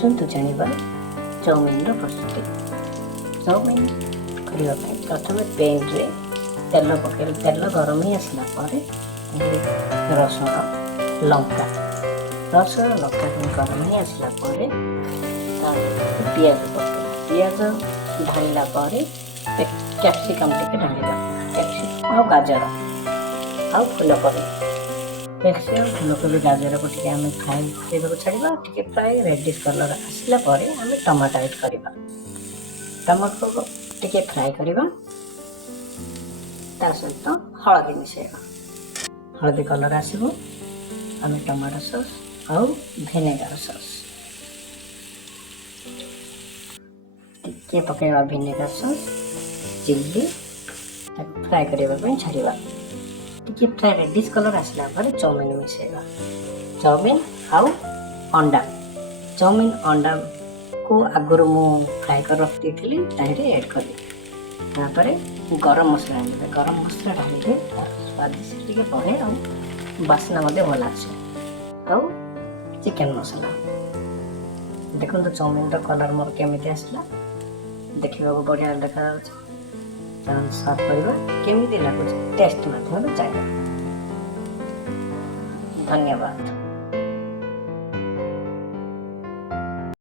आसतु जानिबा chowmein प्रस्तुति। Chowmein करने प्रथम पैन रे तेल पकड़ तेल गरम ही आसला रसुण लंका रसुण लंका गरम ही आसला पियाज पियाज ढाला कैप्सिकम टे ढाला कैप्सिकम आ गाजर आ फूलकोबी कैप्सिकम फूलकोबी गाजर को आम फ्राए करने छाड़ा टे फ्राए रेडिश कलर आसला आम टमाटो ऐड करवा टमाटो को टे फ्राए करवा सहित हलदी मिसेगा हलदी कलर आसो आम टमाटो सॉस आउ विनेगर सॉस टिके पकेवा विनेगर सॉस चिल्ली फ्राए करने छाड़ा टिके फ्राए रेडिश कलर आसला चाउमिन मिसेगा चाउमिन आउ अंडा चाउमिन अंडा को आगुरी मु फ्राए कर रखी थी ऐड करी तापर गरम मसला ढाले स्वादिष्ट टे बढ़े आ बास्ना भल आसे आउ चिकेन मसला देखो चाउमिन कलर मोर केमी आसला देखा बढ़िया देखा सर्व करवा केमी लगुच टेस्ट चाहिए। धन्यवाद।